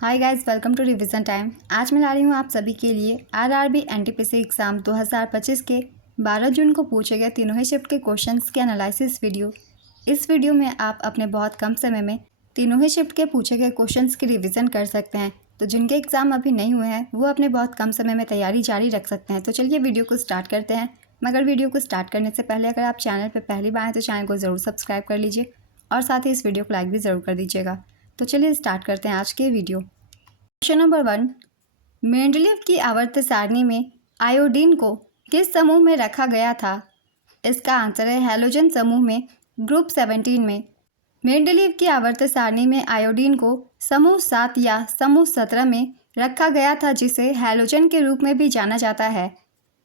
Hi guys, welcome to revision time. आज मैं ला रही हूँ आप सभी के लिए आरआरबी एनटीपीसी एग्ज़ाम 2025 के 12 जून को पूछे गए तीनों ही शिफ्ट के क्वेश्चंस के एनालिसिस वीडियो। इस वीडियो में आप अपने बहुत कम समय में तीनों ही शिफ्ट के पूछे गए क्वेश्चंस की रिवीजन कर सकते हैं। तो जिनके एग्ज़ाम अभी नहीं हुए हैं वो अपने बहुत कम समय में तैयारी जारी रख सकते हैं। तो चलिए वीडियो को स्टार्ट करते हैं। मगर वीडियो को स्टार्ट करने से पहले अगर आप चैनल पर पहली बार हैं तो चैनल को ज़रूर सब्सक्राइब कर लीजिए और साथ ही इस वीडियो को लाइक भी ज़रूर कर दीजिएगा। तो चलिए स्टार्ट करते हैं आज के वीडियो। क्वेश्चन नंबर 1, मेंडलीव की आवर्त सारणी में आयोडीन को किस समूह में रखा गया था? इसका आंसर है हैलोजन समूह में, ग्रुप 17 में। मेंडलीव की आवर्त सारणी में आयोडीन को समूह 7 या समूह 17 में रखा गया था, जिसे हैलोजन के रूप में भी जाना जाता है।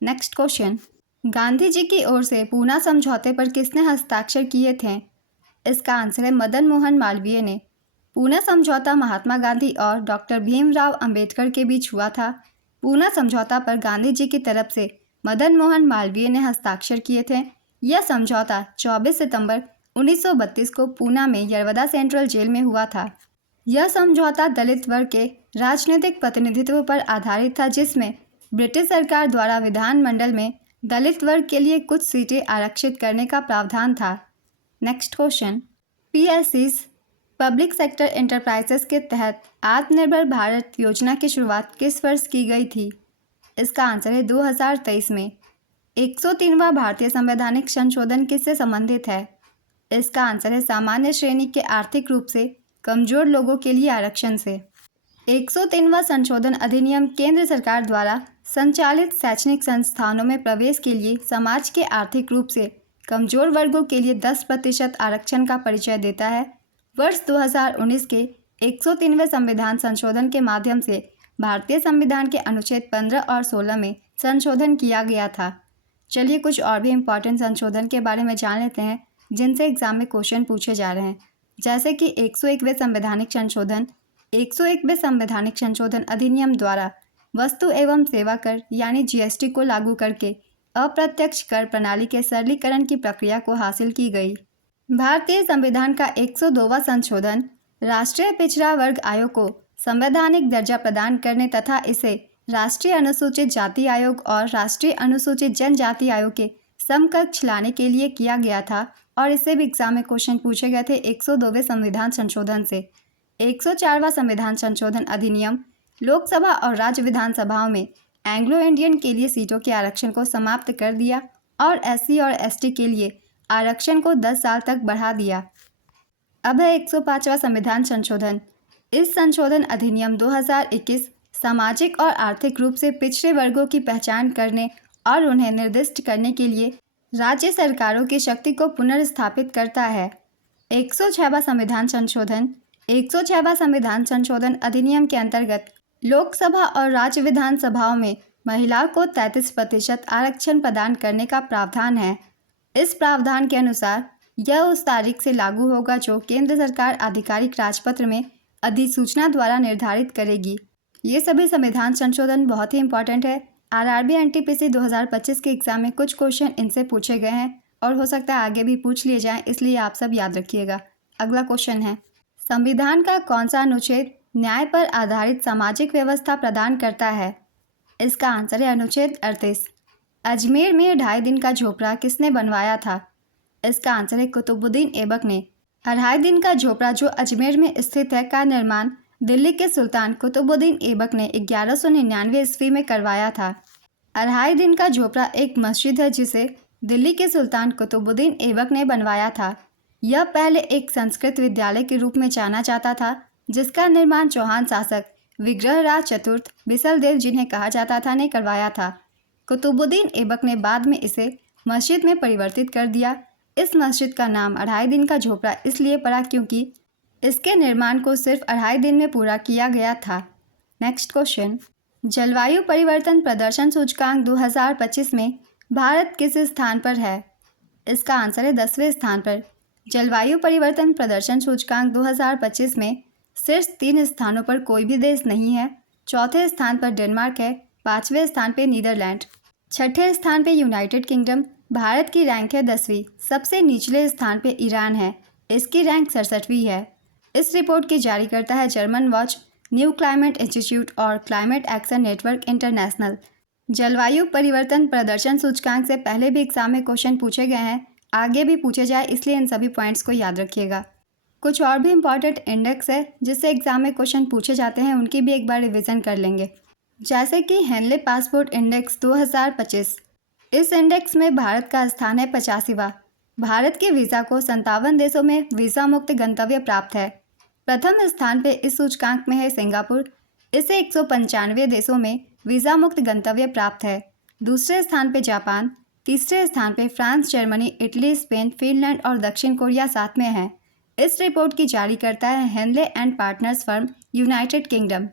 नेक्स्ट क्वेश्चन, गांधी जी की ओर से पूना समझौते पर किसने हस्ताक्षर किए थे? इसका आंसर है मदन मोहन मालवीय ने। पूना समझौता महात्मा गांधी और डॉक्टर भीमराव अंबेडकर के बीच हुआ था। पूना समझौता पर गांधी जी की तरफ से मदन मोहन मालवीय ने हस्ताक्षर किए थे। यह समझौता 24 सितंबर 1932 को पूना में यरवदा सेंट्रल जेल में हुआ था। यह समझौता दलित वर्ग के राजनीतिक प्रतिनिधित्व पर आधारित था, जिसमें ब्रिटिश सरकार द्वारा विधानमंडल में दलित वर्ग के लिए कुछ सीटें आरक्षित करने का प्रावधान था। नेक्स्ट क्वेश्चन, पीएससीज पब्लिक सेक्टर एंटरप्राइजेस के तहत आत्मनिर्भर भारत योजना की शुरुआत किस वर्ष की गई थी? इसका आंसर है 2023 में। 103वां भारतीय संवैधानिक संशोधन किससे संबंधित है? इसका आंसर है सामान्य श्रेणी के आर्थिक रूप से कमजोर लोगों के लिए आरक्षण से। 103वां संशोधन अधिनियम केंद्र सरकार द्वारा संचालित शैक्षणिक संस्थानों में प्रवेश के लिए समाज के आर्थिक रूप से कमजोर वर्गों के लिए 10% आरक्षण का परिचय देता है। वर्ष 2019 के 103वें संविधान संशोधन के माध्यम से भारतीय संविधान के अनुच्छेद 15 और 16 में संशोधन किया गया था। चलिए कुछ और भी इम्पॉर्टेंट संशोधन के बारे में जान लेते हैं जिनसे एग्जाम में क्वेश्चन पूछे जा रहे हैं, जैसे कि 101वें संवैधानिक संशोधन। 101वें संवैधानिक संशोधन अधिनियम द्वारा वस्तु एवं सेवा कर यानी जीएसटी को लागू करके अप्रत्यक्ष कर प्रणाली के सरलीकरण की प्रक्रिया को हासिल की गई। भारतीय संविधान का 102वां संशोधन राष्ट्रीय पिछड़ा वर्ग आयोग को संवैधानिक दर्जा प्रदान करने तथा इसे राष्ट्रीय अनुसूचित जाति आयोग और राष्ट्रीय अनुसूचित जनजाति आयोग के समकक्ष लाने के लिए किया गया था और इससे भी एग्जाम में क्वेश्चन पूछे गए थे 102वें संविधान संशोधन से। 104वां संविधान संशोधन अधिनियम लोकसभा और राज्य विधानसभाओं में एंग्लो इंडियन के लिए सीटों के आरक्षण को समाप्त कर दिया और एससी और एसटी के लिए आरक्षण को 10 साल तक बढ़ा दिया। अब है 105वां संविधान संशोधन। इस संशोधन अधिनियम 2021 सामाजिक और आर्थिक रूप से पिछड़े वर्गों की पहचान करने और उन्हें निर्दिष्ट करने के लिए राज्य सरकारों की शक्ति को पुनर्स्थापित करता है। 106वां संविधान संशोधन। 106वां संविधान संशोधन अधिनियम के अंतर्गत लोकसभा और राज्य विधानसभाओं में महिलाओं को 33% आरक्षण प्रदान करने का प्रावधान है। इस प्रावधान के अनुसार यह उस तारीख से लागू होगा जो केंद्र सरकार आधिकारिक राजपत्र में अधिसूचना द्वारा निर्धारित करेगी। ये सभी संविधान संशोधन बहुत ही इंपॉर्टेंट है। आरआरबी एनटीपीसी 2025 के एग्जाम में कुछ क्वेश्चन इनसे पूछे गए हैं और हो सकता है आगे भी पूछ लिए जाएं, इसलिए आप सब याद रखिएगा। अगला क्वेश्चन है, संविधान का कौन सा अनुच्छेद न्याय पर आधारित सामाजिक व्यवस्था प्रदान करता है? इसका आंसर है अनुच्छेद 38। अजमेर में 2.5 दिन का झोपड़ा किसने बनवाया था? इसका आंसर है कुतुबुद्दीन ऐबक ने। 2.5 दिन का झोपड़ा जो अजमेर में स्थित है का निर्माण दिल्ली के सुल्तान कुतुबुद्दीन ऐबक ने 1199 ईस्वी में करवाया था। 2.5 दिन का झोपड़ा एक मस्जिद है जिसे दिल्ली के सुल्तान कुतुबुद्दीन ऐबक ने बनवाया था। यह पहले एक संस्कृत विद्यालय के रूप में जाना जाता था, जिसका निर्माण चौहान शासक विग्रहराज चतुर्थ बिसलदेव जिन्हें कहा जाता था ने करवाया था। कुतुबुद्दीन ऐबक ने बाद में इसे मस्जिद में परिवर्तित कर दिया। इस मस्जिद का नाम 2.5 दिन का झोपड़ा इसलिए पड़ा क्योंकि इसके निर्माण को सिर्फ 2.5 दिन में पूरा किया गया था। नेक्स्ट क्वेश्चन, जलवायु परिवर्तन प्रदर्शन सूचकांक 2025 में भारत किस स्थान पर है? इसका आंसर है 10वें स्थान पर। जलवायु परिवर्तन प्रदर्शन सूचकांक 2025 में शीर्ष 3 स्थानों पर कोई भी देश नहीं है। चौथे स्थान पर डेनमार्क है, 5वें स्थान पर नीदरलैंड, 6ठे स्थान पर यूनाइटेड किंगडम। भारत की रैंक है 10वीं। सबसे निचले स्थान पर ईरान है, इसकी रैंक 67वीं है। इस रिपोर्ट की जारी करता है German watch. New climate institute और क्लाइमेट एक्शन नेटवर्क इंटरनेशनल। जलवायु परिवर्तन प्रदर्शन सूचकांक से पहले भी एग्जाम में क्वेश्चन पूछे गए हैं, आगे भी पूछे जाए, इसलिए इन सभी पॉइंट्स को याद रखिएगा। कुछ और भी इम्पॉर्टेंट इंडेक्स है जिससे एग्जाम में क्वेश्चन पूछे जाते हैं, उनकी भी एक बार रिवीजन कर लेंगे। जैसे कि हेनले पासपोर्ट इंडेक्स 2025। इस इंडेक्स में भारत का स्थान है 85वां। भारत के वीज़ा को 57 देशों में वीज़ा मुक्त गंतव्य प्राप्त है। प्रथम स्थान पे इस सूचकांक में है सिंगापुर, इसे 195 देशों में वीज़ा मुक्त गंतव्य प्राप्त है। दूसरे स्थान पे जापान, तीसरे स्थान पे France, Germany, Italy, Spain, Finland और दक्षिण कोरिया साथ में है। इस रिपोर्ट की जारी करता है Henley and Partners firm, United Kingdom.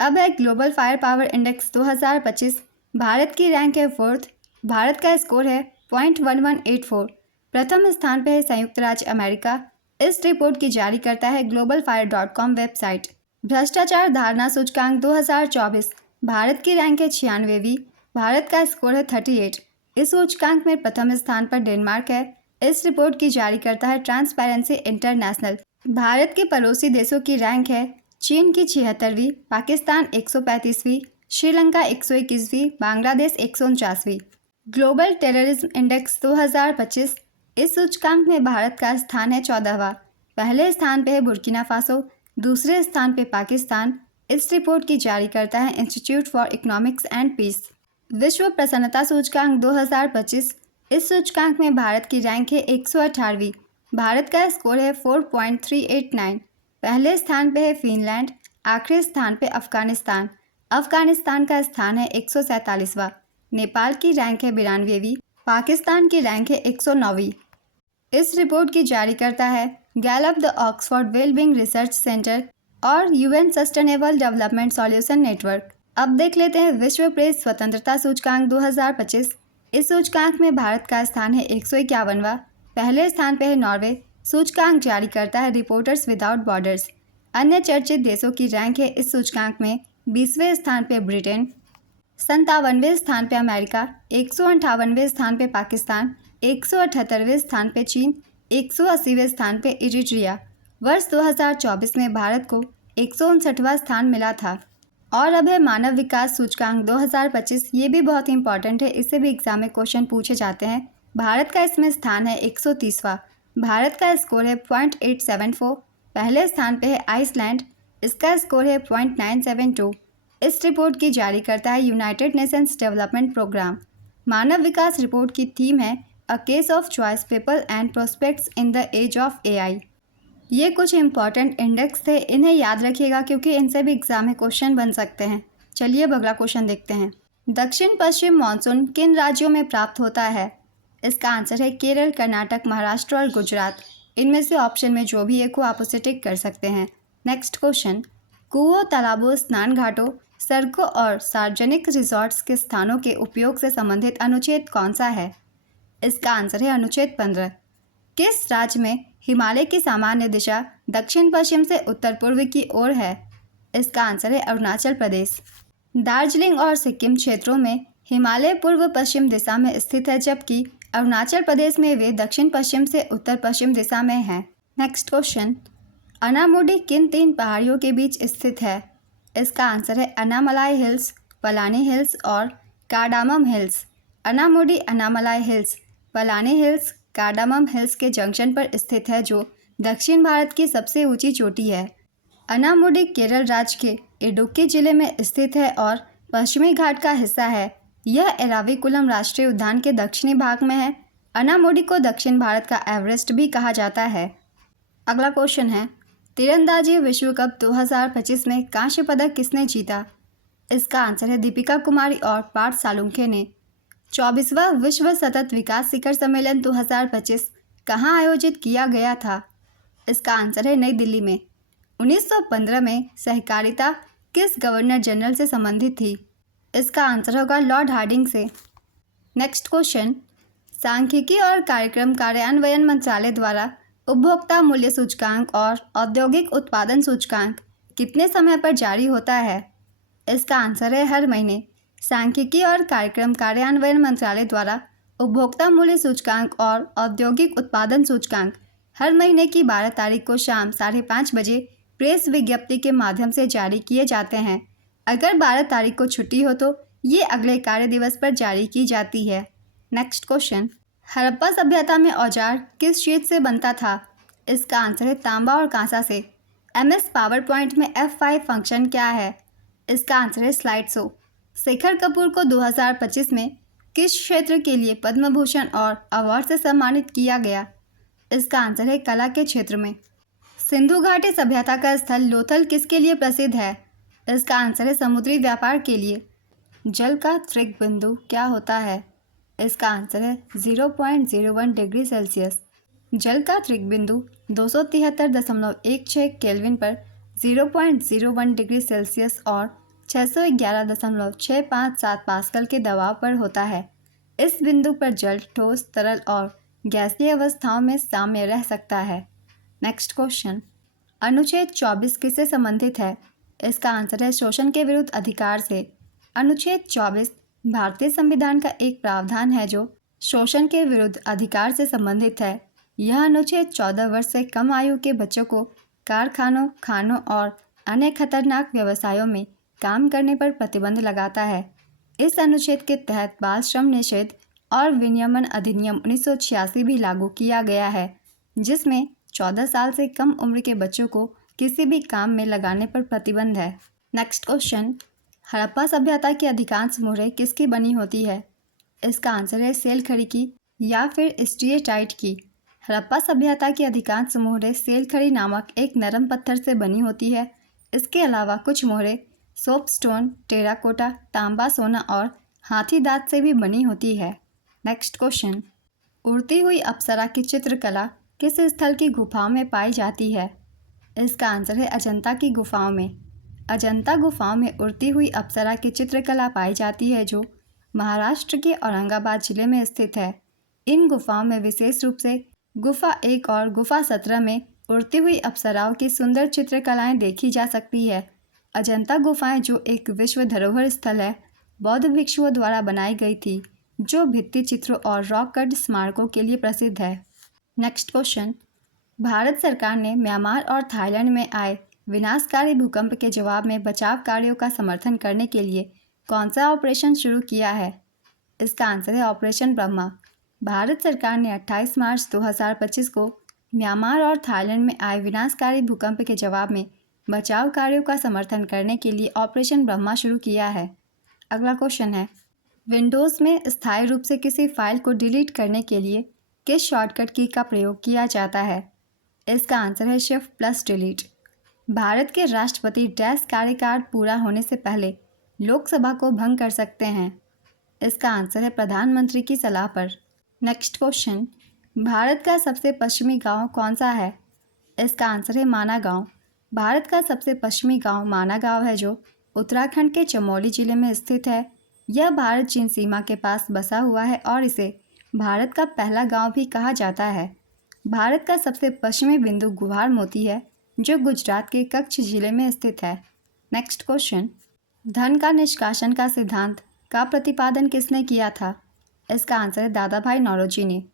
अब है global fire power index 2025। Bharat की रैंक है 4th। भारत का स्कोर है 0.1184। प्रथम स्थान पे है संयुक्त राज्य अमेरिका। इस रिपोर्ट की जारी करता है globalfire.com वेबसाइट। भ्रष्टाचार धारणा सूचकांक 2024। भारत की रैंक है 96वीं। भारत का स्कोर है 38। इस सूचकांक में प्रथम स्थान पर डेनमार्क है। इस रिपोर्ट की जारी करता है ट्रांसपेरेंसी इंटरनेशनल। भारत के पड़ोसी देशों की रैंक है चीन की 76वीं, पाकिस्तान 135वीं, श्रीलंका 121वीं, बांग्लादेश 149वीं। Global terrorism index 2025। इस सूचकांक में भारत का स्थान है 14वां। पहले स्थान पे है बुर्किना फासो, दूसरे स्थान पे पाकिस्तान। इस रिपोर्ट की जारी करता है Institute for Economics and Peace. विश्व प्रसन्नता सूचकांक 2025। इस सूचकांक में भारत की रैंक है 118वीं। भारत का स्कोर है 4.389। पहले स्थान पे है फिनलैंड, आखिरी स्थान पे अफगानिस्तान। अफगानिस्तान का स्थान है 147वां। नेपाल की रैंक है 92वीं। पाकिस्तान की रैंक है 109वीं। इस रिपोर्ट की जारी करता है Gallup, the Oxford wellbeing research centre और UN sustainable development solution network. अब देख लेते हैं विश्व प्रेस स्वतंत्रता सूचकांक 2025। इस सूचकांक में भारत का स्थान है 151वां। पहले स्थान पे है नॉर्वे। सूचकांक जारी करता है रिपोर्टर्स विदाउट बॉर्डर्स। अन्य चर्चित देशों की रैंक है इस सूचकांक में 20वें स्थान पे ब्रिटेन, 57वें स्थान पे अमेरिका, 158वें स्थान पे पाकिस्तान, 178वें स्थान पे चीन, 180वें स्थान पे इरिट्रिया। वर्ष 2024 में भारत को 159वां स्थान मिला था। और अब है मानव विकास सूचकांक 2025। ये भी बहुत इंपॉर्टेंट है, इससे भी एग्जाम में क्वेश्चन पूछे जाते हैं। भारत का इसमें स्थान है 130वां। भारत का स्कोर है 0.874। पहले स्थान पे है आइसलैंड, इसका स्कोर है 0.972। इस रिपोर्ट की जारी करता है यूनाइटेड नेशंस डेवलपमेंट प्रोग्राम। मानव विकास रिपोर्ट की थीम है a case of choice, people and prospects in the age of AI. ये कुछ इंपॉर्टेंट इंडेक्स थे, इन्हें याद रखिएगा क्योंकि इनसे भी एग्जाम में क्वेश्चन बन सकते हैं। चलिए अब अगला क्वेश्चन देखते हैं। दक्षिण पश्चिम मानसून किन राज्यों में प्राप्त होता है? इसका आंसर है केरल, कर्नाटक, महाराष्ट्र और गुजरात। इनमें से ऑप्शन में जो भी एक हो आप उसे टिक कर सकते हैं। नेक्स्ट क्वेश्चन, कुओं, तालाबों, स्नान घाटों, सड़कों और सार्वजनिक रिजॉर्ट्स के स्थानों के उपयोग से संबंधित अनुच्छेद कौन सा है? इसका आंसर है अनुच्छेद 15। किस राज्य में हिमालय की सामान्य दिशा दक्षिण पश्चिम से उत्तर पूर्व की ओर है? इसका आंसर है अरुणाचल प्रदेश। दार्जिलिंग और सिक्किम क्षेत्रों में हिमालय पूर्व पश्चिम दिशा में स्थित है, जबकि अरुणाचल प्रदेश में वे दक्षिण पश्चिम से उत्तर पश्चिम दिशा में हैं। नेक्स्ट क्वेश्चन, अनामुडी किन 3 पहाड़ियों के बीच स्थित है? इसका आंसर है अनामलाई हिल्स, पलानी हिल्स और cardamom hills. Anamudi Anamalai hills, Palani hills, cardamom hills के जंक्शन पर स्थित है, जो दक्षिण भारत की सबसे ऊंची चोटी है। अनामुडी केरल राज्य के इडुक्की जिले में स्थित है और पश्चिमी घाट का हिस्सा है। यह एराविकुलम राष्ट्रीय उद्यान के दक्षिणी भाग में है। अनामुडी को दक्षिण भारत का एवरेस्ट भी कहा जाता है। अगला क्वेश्चन है, तीरंदाजी विश्व कप 2025 में कांस्य पदक किसने जीता? इसका आंसर है दीपिका कुमारी और पार्थ सालुंखे ने। 24वां विश्व सतत विकास शिखर सम्मेलन 2025 कहाँ आयोजित किया गया था? इसका आंसर है नई दिल्ली में। 1915 में सहकारिता किस गवर्नर जनरल से संबंधित थी? इसका आंसर होगा लॉर्ड हार्डिंग से। नेक्स्ट क्वेश्चन, सांख्यिकी और कार्यक्रम कार्यान्वयन मंत्रालय द्वारा उपभोक्ता मूल्य सूचकांक और औद्योगिक उत्पादन सूचकांक कितने समय पर जारी होता है? इसका आंसर है हर महीने। सांख्यिकी और कार्यक्रम कार्यान्वयन मंत्रालय द्वारा उपभोक्ता मूल्य सूचकांक और औद्योगिक उत्पादन सूचकांक हर महीने की 12 तारीख को शाम 5:30 बजे प्रेस विज्ञप्ति के माध्यम से जारी किए जाते हैं। अगर 12 तारीख को छुट्टी हो तो ये अगले कार्य दिवस पर जारी की जाती है। नेक्स्ट क्वेश्चन, हड़प्पा सभ्यता में औजार किस चीज से बनता था? इसका आंसर है तांबा और कांसा से। MS पावर पॉइंट में F5 फंक्शन क्या है? इसका आंसर है स्लाइड शो। शेखर कपूर को 2025 में किस क्षेत्र के लिए पद्म भूषण और अवार्ड से सम्मानित किया गया? इसका आंसर है कला के क्षेत्र में। सिंधु घाटी सभ्यता का स्थल लोथल किसके लिए प्रसिद्ध है? इसका आंसर है समुद्री व्यापार के लिए। जल का त्रिक बिंदु क्या होता है? इसका आंसर है 0.01 डिग्री सेल्सियस। जल का त्रिक बिंदु 273.16 केल्विन पर 0.01 डिग्री सेल्सियस और 611.657 पास्कल के दबाव पर होता है। इस बिंदु पर जल ठोस, तरल और गैसीय अवस्थाओं में साम्य रह सकता है। नेक्स्ट क्वेश्चन, अनुच्छेद 24 किससे संबंधित है? इसका आंसर है शोषण के विरुद्ध अधिकार से। अनुच्छेद 24 भारतीय संविधान का एक प्रावधान है जो शोषण के विरुद्ध अधिकार से संबंधित है। यह अनुच्छेद 14 वर्ष से कम आयु के बच्चों को कारखानों, खानों और अन्य खतरनाक व्यवसायों में काम करने पर प्रतिबंध लगाता है। इस अनुच्छेद के तहत बाल श्रम निषेध और विनियमन अधिनियम 1986 भी लागू किया गया है, जिसमें 14 साल से कम उम्र के बच्चों को किसी भी काम में लगाने पर प्रतिबंध है। नेक्स्ट क्वेश्चन, हड़प्पा सभ्यता की अधिकांश मोहरें किसकी बनी होती है? इसका आंसर है सेल खड़ी की या फिर स्टीएटाइट की। हड़प्पा सभ्यता की अधिकांश मोहरें सेल खड़ी नामक एक नरम पत्थर से बनी होती है। इसके अलावा कुछ मोहरें सोपस्टोन, टेराकोटा, तांबा, सोना और हाथी दांत से भी बनी होती है। नेक्स्ट क्वेश्चन, उड़ती हुई अप्सरा की चित्रकला किस स्थल की गुफाओं में पाई जाती है? इसका आंसर है अजंता की गुफाओं में। अजंता गुफाओं में उड़ती हुई अप्सरा की चित्रकला पाई जाती है जो महाराष्ट्र के औरंगाबाद जिले में स्थित है। इन गुफाओं में विशेष रूप से गुफा 1 और गुफा 17 में उड़ती हुई अप्सराओं की सुंदर चित्रकलाएं देखी जा सकती है। अजंता गुफाएं, जो एक विश्व धरोहर स्थल है, बौद्ध भिक्षुओं द्वारा बनाई गई थी, जो भित्ति चित्रों और रॉक कट स्मारकों के लिए प्रसिद्ध है। नेक्स्ट क्वेश्चन, भारत सरकार ने म्यांमार और थाईलैंड में आए विनाशकारी भूकंप के जवाब में बचाव कार्यों का समर्थन करने के लिए कौन सा ऑपरेशन शुरू किया है? इसका आंसर है ऑपरेशन ब्रह्मा। भारत सरकार ने 28 मार्च 2025 को म्यांमार और थाईलैंड में आए विनाशकारी भूकंप के जवाब में बचाव कार्यों का समर्थन करने के लिए ऑपरेशन ब्रह्मा शुरू किया है। अगला क्वेश्चन है, विंडोज़ में स्थायी रूप से किसी फाइल को डिलीट करने के लिए किस शॉर्टकट की का प्रयोग किया जाता है? इसका आंसर है Shift+Delete। भारत के राष्ट्रपति डैश कार्यकाल पूरा होने से पहले लोकसभा को भंग कर सकते हैं। इसका आंसर है प्रधानमंत्री की सलाह पर। नेक्स्ट क्वेश्चन, भारत का सबसे पश्चिमी गांव कौन सा है? इसका आंसर है माना गांव। भारत का सबसे पश्चिमी गांव माना गांव है जो उत्तराखंड के चमोली जिले में स्थित है। यह भारत चीन सीमा के पास बसा हुआ है और इसे भारत का पहला गांव भी कहा जाता है। भारत का सबसे पश्चिमी बिंदु गुहार मोती है जो गुजरात के कच्छ जिले में स्थित है। नेक्स्ट क्वेश्चन, धन का निष्कासन का सिद्धांत का प्रतिपादन किसने किया था? इसका आंसर है दादा भाई नौरोजी ने।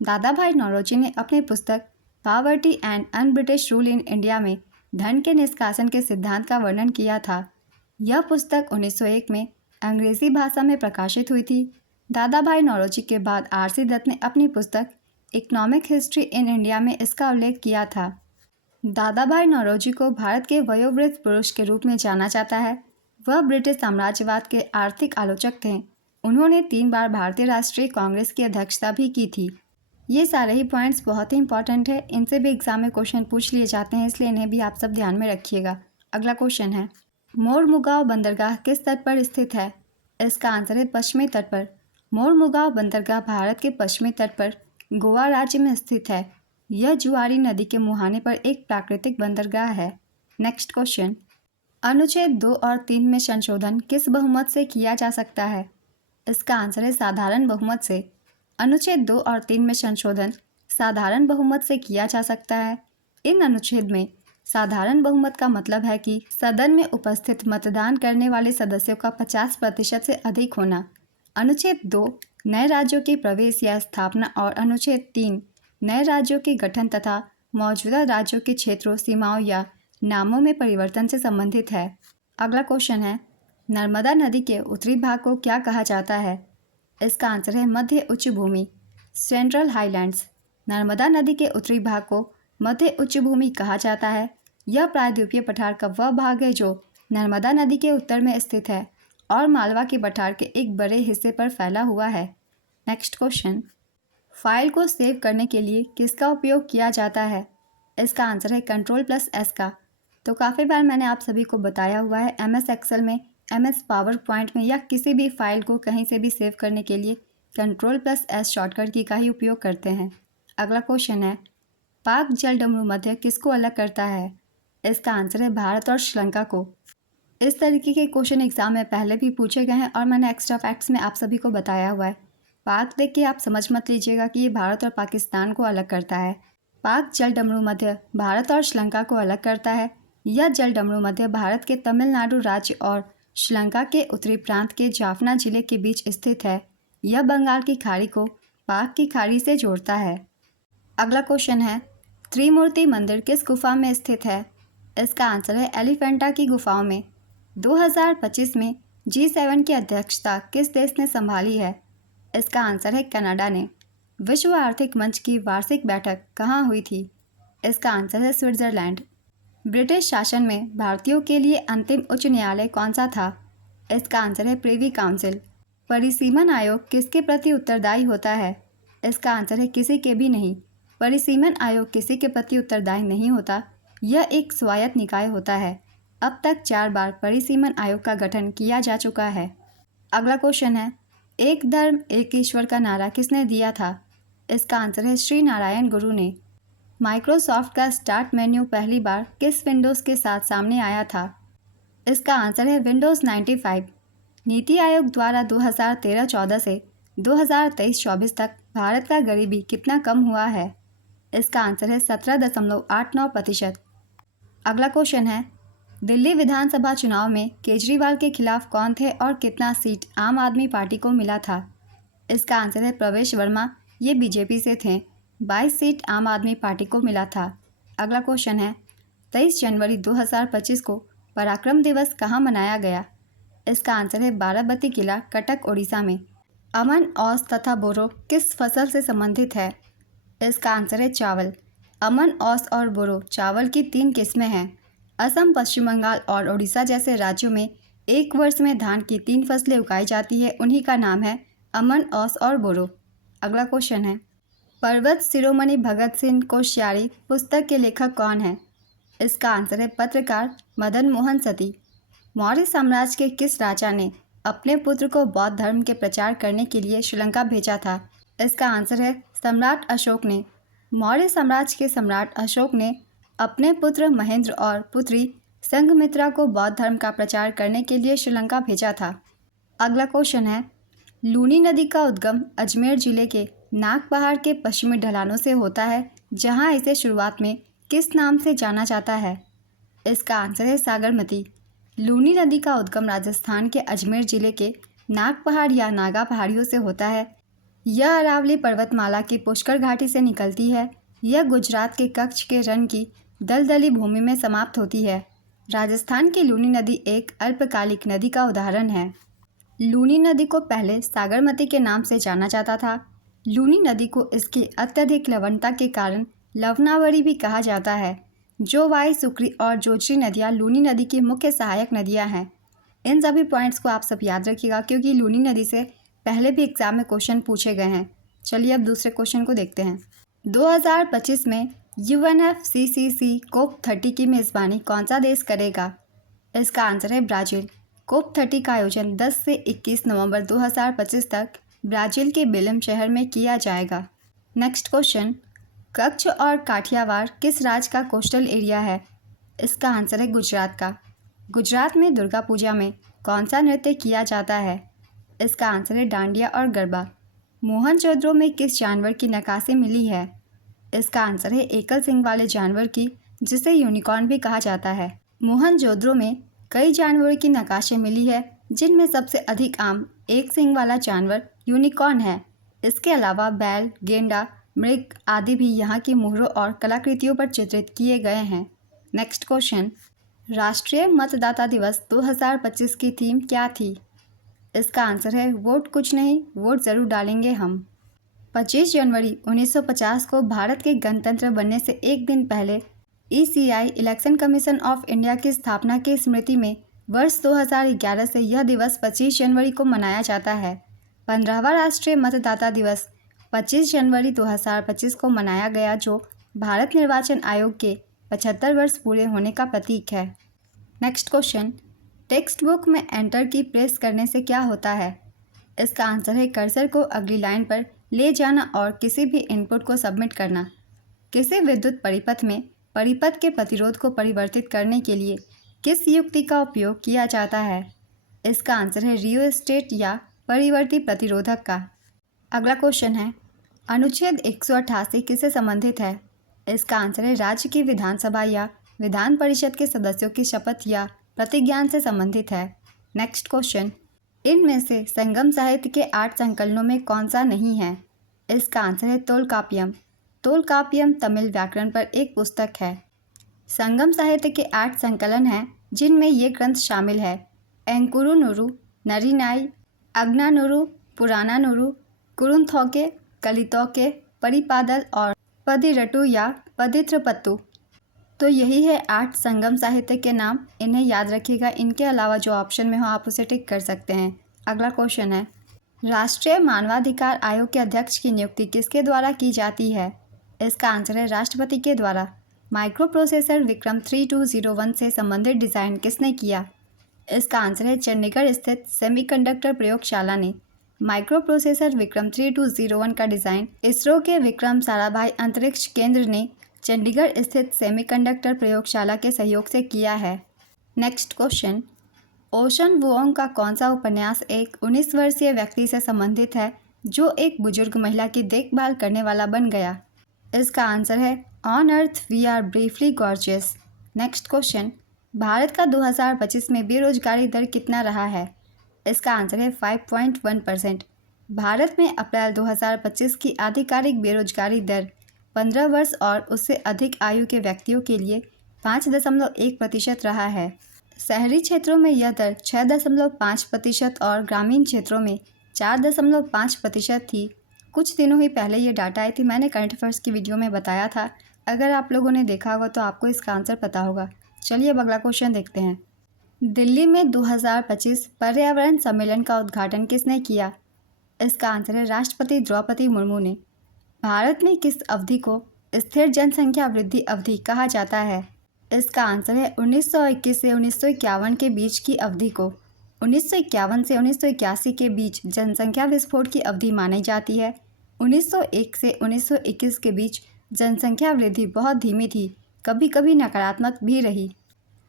दादा भाई नौरोजी ने अपनी पुस्तक poverty and un British rule in India में धन के निष्कासन के सिद्धांत का वर्णन किया था। यह पुस्तक 1901 में अंग्रेजी भाषा में प्रकाशित हुई थी। दादा भाई नौरोजी के बाद RC दत्त ने अपनी पुस्तक इकोनॉमिक हिस्ट्री इन इंडिया में इसका उल्लेख किया था। दादा भाई नौरोजी को भारत के वयोवृद्ध पुरुष के रूप में जाना जाता है। वह ब्रिटिश साम्राज्यवाद के आर्थिक आलोचक थे। उन्होंने 3 बार भारतीय राष्ट्रीय कांग्रेस की अध्यक्षता भी की थी। ये सारे ही पॉइंट्स बहुत ही इंपॉर्टेंट है, इनसे भी एग्जाम में क्वेश्चन पूछ लिए जाते हैं, इसलिए इन्हें भी आप सब ध्यान में रखिएगा। अगला क्वेश्चन है, मोरमुगांव बंदरगाह किस तट पर स्थित है? इसका आंसर है पश्चिमी तट पर। मोरमुगांव बंदरगाह भारत के पश्चिमी तट पर गोवा राज्य में स्थित है। यह जुआरी नदी के मुहाने पर एक प्राकृतिक बंदरगाह है। नेक्स्ट क्वेश्चन, अनुच्छेद 2 और 3 में संशोधन किस बहुमत से किया जा सकता है? इसका आंसर है साधारण बहुमत से। अनुच्छेद 2 और 3 में संशोधन साधारण बहुमत से किया जा सकता है। इन अनुच्छेद में साधारण बहुमत का मतलब है कि सदन में उपस्थित मतदान करने वाले सदस्यों का 50% से अधिक होना। अनुच्छेद 2 नए राज्यों के प्रवेश या स्थापना और अनुच्छेद 3 नए राज्यों के गठन तथा मौजूदा राज्यों के क्षेत्रों, सीमाओं या नामों में परिवर्तन से संबंधित है। अगला क्वेश्चन है, नर्मदा नदी के उत्तरी भाग को क्या कहा जाता है? इसका आंसर है मध्य उच्च भूमि, सेंट्रल हाईलैंड्स। नर्मदा नदी के उत्तरी भाग को मध्य उच्च भूमि कहा जाता है। यह प्रायद्वीपीय पठार का वह भाग है जो नर्मदा नदी के उत्तर में स्थित है और मालवा के पठार के एक बड़े हिस्से पर फैला हुआ है। नेक्स्ट क्वेश्चन, फाइल को सेव करने के लिए किसका उपयोग किया जाता है? इसका आंसर है Ctrl+S का। तो काफ़ी बार मैंने आप सभी को बताया हुआ है, MS एक्सेल में, MS पावर पॉइंट में या किसी भी फाइल को कहीं से भी सेव करने के लिए Ctrl+S शॉर्टकट की का ही उपयोग करते हैं। अगला क्वेश्चन है, पाक जलडमरू मध्य किसको अलग करता है? इसका आंसर है भारत और श्रीलंका को। इस तरीके के क्वेश्चन एग्जाम में पहले भी पूछे गए हैं और मैंने एक्स्ट्रा फैक्ट्स में आप सभी को बताया हुआ है। पाक देख के आप समझ मत लीजिएगा कि ये भारत और पाकिस्तान को अलग करता है। पाक जलडमरू मध्य भारत और श्रीलंका को अलग करता है। यह जलडमरू मध्य भारत के तमिलनाडु राज्य और श्रीलंका के उत्तरी प्रांत के जाफना जिले के बीच स्थित है। यह बंगाल की खाड़ी को पाक की खाड़ी से जोड़ता है। अगला क्वेश्चन है, त्रिमूर्ति मंदिर किस गुफा में स्थित है? इसका आंसर है एलिफेंटा की गुफाओं में। 2025 में G7 की अध्यक्षता किस देश ने संभाली है? इसका आंसर है कनाडा ने। विश्व आर्थिक मंच की वार्षिक बैठक कहाँ हुई थी? इसका आंसर है स्विट्जरलैंड। ब्रिटिश शासन में भारतीयों के लिए अंतिम उच्च न्यायालय कौन सा था? इसका आंसर है प्रिवी काउंसिल। परिसीमन आयोग किसके प्रति उत्तरदायी होता है? इसका आंसर है किसी के भी नहीं। परिसीमन आयोग किसी के प्रति उत्तरदायी नहीं होता। यह एक स्वायत्त निकाय होता है। अब तक 4 बार परिसीमन आयोग का गठन किया जा चुका है। अगला क्वेश्चन है, एक धर्म एक ईश्वर का नारा किसने दिया था? इसका आंसर है श्री नारायण गुरु ने। माइक्रोसॉफ्ट का स्टार्ट मेन्यू पहली बार किस विंडोज़ के साथ सामने आया था? इसका आंसर है विंडोज़ 95। नीति आयोग द्वारा 2013-14 से 2023-24 तक भारत का गरीबी कितना कम हुआ है? इसका आंसर है 17.89%। अगला क्वेश्चन है, दिल्ली विधानसभा चुनाव में केजरीवाल के खिलाफ कौन थे और कितना सीट आम आदमी पार्टी को मिला था? इसका आंसर है प्रवेश वर्मा। ये बीजेपी से थे। 22 सीट आम आदमी पार्टी को मिला था। अगला क्वेश्चन है, 23 जनवरी 2025 को पराक्रम दिवस कहाँ मनाया गया? इसका आंसर है बाराबती किला, कटक, ओडिशा में। अमन, औस तथा बोरो किस फसल से संबंधित है? इसका आंसर है चावल। अमन, औस और बोरो चावल की 3 किस्में हैं। असम, पश्चिम बंगाल और ओडिशा जैसे राज्यों में एक वर्ष में धान की 3 फसलें उगाई जाती है। उन्हीं का नाम है अमन, औस और बोरो। अगला क्वेश्चन है, पर्वत शिरोमणि भगत सिंह कोश्यारी पुस्तक के लेखक कौन है? इसका आंसर है पत्रकार मदन मोहन सती। मौर्य साम्राज्य के किस राजा ने अपने पुत्र को बौद्ध धर्म के प्रचार करने के लिए श्रीलंका भेजा था? इसका आंसर है सम्राट अशोक ने। मौर्य साम्राज्य के सम्राट अशोक ने अपने पुत्र महेंद्र और पुत्री संघमित्रा को बौद्ध धर्म का प्रचार करने के लिए श्रीलंका भेजा था। अगला क्वेश्चन है, लूनी नदी का उद्गम अजमेर जिले के नाग पहाड़ के पश्चिमी ढलानों से होता है, जहां इसे शुरुआत में किस नाम से जाना जाता है? इसका आंसर है सागरमती। लूनी नदी का उद्गम राजस्थान के अजमेर जिले के नाग पहाड़ या नागा पहाड़ियों से होता है। यह अरावली पर्वतमाला की पुष्कर घाटी से निकलती है। यह गुजरात के कच्छ के रण की दलदली भूमि में समाप्त होती है। राजस्थान की लूनी नदी एक अल्पकालिक नदी का उदाहरण है। लूनी नदी को पहले सागरमती के नाम से जाना जाता था। लूनी नदी को इसकी अत्यधिक लवणता के कारण लवनावरी भी कहा जाता है। जोवाई, सुक्री और जोजरी नदियाँ लूनी नदी की मुख्य सहायक नदियाँ हैं। इन सभी पॉइंट्स को आप सब याद रखिएगा क्योंकि लूनी नदी से पहले भी एग्जाम में क्वेश्चन पूछे गए हैं। चलिए अब दूसरे क्वेश्चन को देखते हैं। 2025 में UNFCCC COP30 की मेज़बानी कौन सा देश करेगा? इसका आंसर है ब्राज़ील। COP30 का आयोजन 10 से 21 नवंबर 2025 तक ब्राज़ील के बेलम शहर में किया जाएगा। नेक्स्ट क्वेश्चन, कच्छ और काठियावाड़ किस राज्य का कोस्टल एरिया है? इसका आंसर है गुजरात का। गुजरात में दुर्गा पूजा में कौन सा नृत्य किया जाता है? इसका आंसर है डांडिया और गरबा। मोहनजोदड़ो में किस जानवर की नक्काशी मिली है? इसका आंसर है एकल सींग वाले जानवर की, जिसे यूनिकॉर्न भी कहा जाता है। मोहनजोदड़ो में कई जानवरों की नक्काशी मिली है, जिनमें सबसे अधिक आम एक सींग वाला जानवर यूनिकॉर्न है। इसके अलावा बैल, गेंडा, मृग आदि भी यहाँ की मुहरों और कलाकृतियों पर चित्रित किए गए हैं। नेक्स्ट क्वेश्चन, राष्ट्रीय मतदाता दिवस 2025 की थीम क्या थी? इसका आंसर है वोट कुछ नहीं, वोट ज़रूर डालेंगे हम। 25 जनवरी 1950 को भारत के गणतंत्र बनने से एक दिन पहले ECI election commission of India की स्थापना की स्मृति में वर्ष 2011 से यह दिवस 25 जनवरी को मनाया जाता है। 15वां राष्ट्रीय मतदाता दिवस 25 जनवरी 2025 को मनाया गया, जो भारत निर्वाचन आयोग के 75 वर्ष पूरे होने का प्रतीक है। नेक्स्ट क्वेश्चन, टेक्स्ट बुक में एंटर की प्रेस करने से क्या होता है? इसका आंसर है कर्सर को अगली लाइन पर ले जाना और किसी भी इनपुट को सबमिट करना। किसी विद्युत परिपथ में परिपथ के प्रतिरोध को परिवर्तित करने के लिए किस युक्ति का उपयोग किया जाता है? इसका आंसर है रियोस्टेट या परिवर्ती प्रतिरोधक का। अगला क्वेश्चन है, अनुच्छेद 188 किससे संबंधित है? इसका आंसर है राज्य की विधानसभा या विधान परिषद के सदस्यों की शपथ या प्रतिज्ञान से संबंधित है। नेक्स्ट क्वेश्चन, इनमें से संगम साहित्य के 8 संकलनों में कौन सा नहीं है? इसका आंसर है तोलकाप्पियम। तोलकाप्पियम तमिल व्याकरण पर एक पुस्तक है। संगम साहित्य के 8 संकलन हैं, जिनमें ये ग्रंथ शामिल है: एंकुरुनुरु, नरिनाई, अग्नानुरु, पुरानानुरु, कुरुंथोके, कलितोके, परिपादल और पदिरटु या पदित्रपत्तु। तो यही है 8 संगम साहित्य के नाम, इन्हें याद रखिएगा। इनके अलावा जो ऑप्शन में हो आप उसे टिक कर सकते हैं। अगला क्वेश्चन है, राष्ट्रीय मानवाधिकार आयोग के अध्यक्ष की नियुक्ति किसके द्वारा की जाती है? इसका आंसर है राष्ट्रपति के द्वारा। माइक्रो प्रोसेसर विक्रम 3201 से संबंधित डिज़ाइन किसने किया? इसका आंसर है चंडीगढ़ स्थित सेमीकंडक्टर प्रयोगशाला ने। माइक्रो प्रोसेसर विक्रम 3201 का डिज़ाइन इसरो के विक्रम साराभाई अंतरिक्ष केंद्र ने चंडीगढ़ स्थित सेमीकंडक्टर प्रयोगशाला के सहयोग से किया है। नेक्स्ट क्वेश्चन, ओशन वुओंग का कौन सा उपन्यास एक 19 वर्षीय व्यक्ति से संबंधित है जो एक बुजुर्ग महिला की देखभाल करने वाला बन गया? इसका आंसर है on earth we are briefly gorgeous. Next question, Bharat का 2025 में बेरोजगारी दर कितना रहा है? इसका आंसर है 5.1%। भारत में अप्रैल 2025 की आधिकारिक बेरोजगारी दर 15 वर्ष और उससे अधिक आयु के व्यक्तियों के लिए 5.1% रहा है। शहरी क्षेत्रों में यह दर 6.5% और ग्रामीण क्षेत्रों में 4.5% थी। कुछ दिनों ही पहले ये डाटा आई थी, मैंने करंट अफेयर्स की वीडियो में बताया था। अगर आप लोगों ने देखा होगा तो आपको इसका आंसर पता होगा। चलिए अब अगला क्वेश्चन देखते हैं। दिल्ली में 2025 पर्यावरण सम्मेलन का उद्घाटन किसने किया? इसका आंसर है राष्ट्रपति द्रौपदी मुर्मू ने। भारत में किस अवधि को स्थिर जनसंख्या वृद्धि अवधि कहा जाता है? इसका आंसर है 1921 से 1951 के बीच की अवधि को। 1951 से 1981 के बीच जनसंख्या विस्फोट की अवधि मानी जाती है। 1901 से 1921 के बीच जनसंख्या वृद्धि बहुत धीमी थी, कभी कभी नकारात्मक भी रही।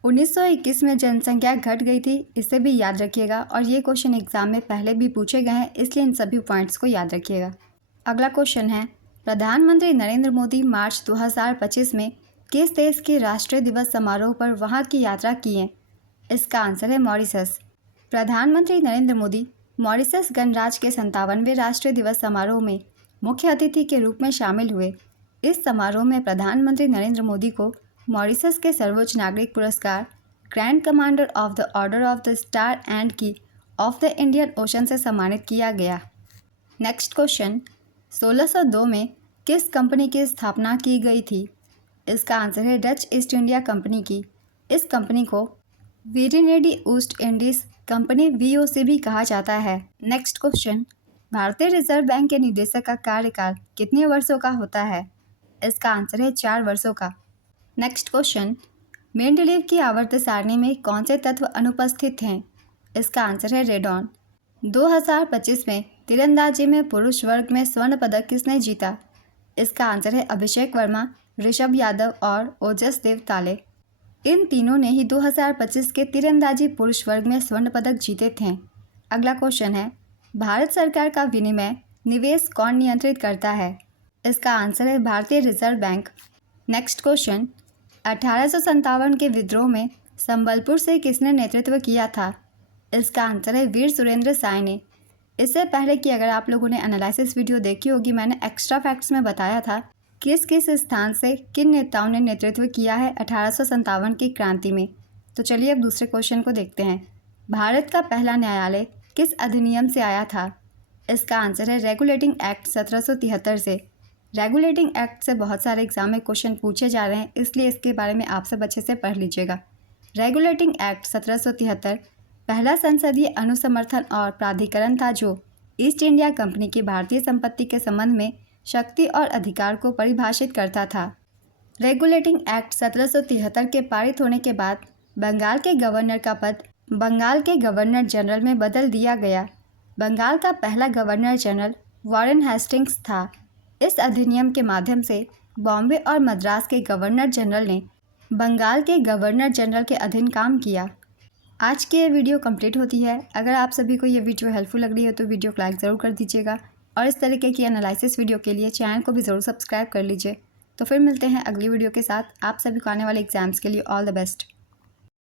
1921 में जनसंख्या घट गई थी, इसे भी याद रखिएगा। और ये क्वेश्चन एग्जाम में पहले भी पूछे गए हैं, इसलिए इन सभी पॉइंट्स को याद रखिएगा। अगला क्वेश्चन है, प्रधानमंत्री नरेंद्र मोदी मार्च 2025 में किस देश के राष्ट्रीय दिवस समारोह पर वहां की यात्रा किए? इसका आंसर है मॉरिशस। प्रधानमंत्री नरेंद्र मोदी मॉरिशस गणराज्य के 57वें राष्ट्रीय दिवस समारोह में मुख्य अतिथि के रूप में शामिल हुए। इस समारोह में प्रधानमंत्री नरेंद्र मोदी को मॉरिशस के सर्वोच्च नागरिक पुरस्कार grand commander of the order of the star and की ऑफ द इंडियन ओशन से सम्मानित किया गया। नेक्स्ट क्वेश्चन, 1602 में किस कंपनी की स्थापना की गई थी? इसका आंसर है डच ईस्ट इंडिया कंपनी की। इस कंपनी को वीरेनेडी ईस्ट इंडीज कंपनी VOC भी कहा जाता है। नेक्स्ट क्वेश्चन, भारतीय रिजर्व बैंक के निदेशक का कार्यकाल कितने वर्षों का होता है? इसका आंसर है 4 वर्षों का। नेक्स्ट क्वेश्चन, मेंडलीव की आवर्त सारणी में कौन से तत्व अनुपस्थित हैं? इसका आंसर है रेडॉन। 2025 में तीरंदाजी में पुरुष वर्ग में स्वर्ण पदक किसने जीता? इसका आंसर है अभिषेक वर्मा, ऋषभ यादव और ओजस देव ताले। इन तीनों ने ही 2025 के तीरंदाजी पुरुष वर्ग में स्वर्ण पदक जीते थे। अगला क्वेश्चन है, भारत सरकार का विनिमय निवेश कौन नियंत्रित करता है? इसका आंसर है भारतीय रिजर्व बैंक। नेक्स्ट क्वेश्चन, 1857 के विद्रोह में संबलपुर से किसने नेतृत्व किया था? इसका आंसर है वीर सुरेंद्र साय ने। इससे पहले कि अगर आप लोगों ने एनालिसिस वीडियो देखी होगी, मैंने एक्स्ट्रा फैक्ट्स में बताया था किस किस स्थान से किन नेताओं ने नेतृत्व किया है 1857 की क्रांति में? तो चलिए अब दूसरे क्वेश्चन को देखते हैं। भारत का पहला न्यायालय किस अधिनियम से आया था? इसका आंसर है रेगुलेटिंग एक्ट 1773 से। रेगुलेटिंग एक्ट से बहुत सारे एग्जाम में क्वेश्चन पूछे जा रहे हैं, इसलिए इसके बारे में आप सब अच्छे से पढ़ लीजिएगा। रेगुलेटिंग एक्ट 1773 पहला संसदीय अनुसमर्थन और प्राधिकरण था जो ईस्ट इंडिया कंपनी की भारतीय संपत्ति के संबंध में शक्ति और अधिकार को परिभाषित करता था। रेगुलेटिंग एक्ट 1773 के पारित होने के बाद बंगाल के गवर्नर का पद बंगाल के गवर्नर जनरल में बदल दिया गया। बंगाल का पहला गवर्नर जनरल वॉरेन हेस्टिंग्स था। इस अधिनियम के माध्यम से बॉम्बे और मद्रास के गवर्नर जनरल ने बंगाल के गवर्नर जनरल के अधीन काम किया। आज की ये वीडियो कंप्लीट होती है। अगर आप सभी को ये वीडियो हेल्पफुल लग रही है तो वीडियो को लाइक ज़रूर कर दीजिएगा और इस तरीके की एनालिसिस वीडियो के लिए चैनल को भी ज़रूर सब्सक्राइब कर लीजिए। तो फिर मिलते हैं अगली वीडियो के साथ। आप सभी को आने वाले एग्जाम्स के लिए ऑल द बेस्ट।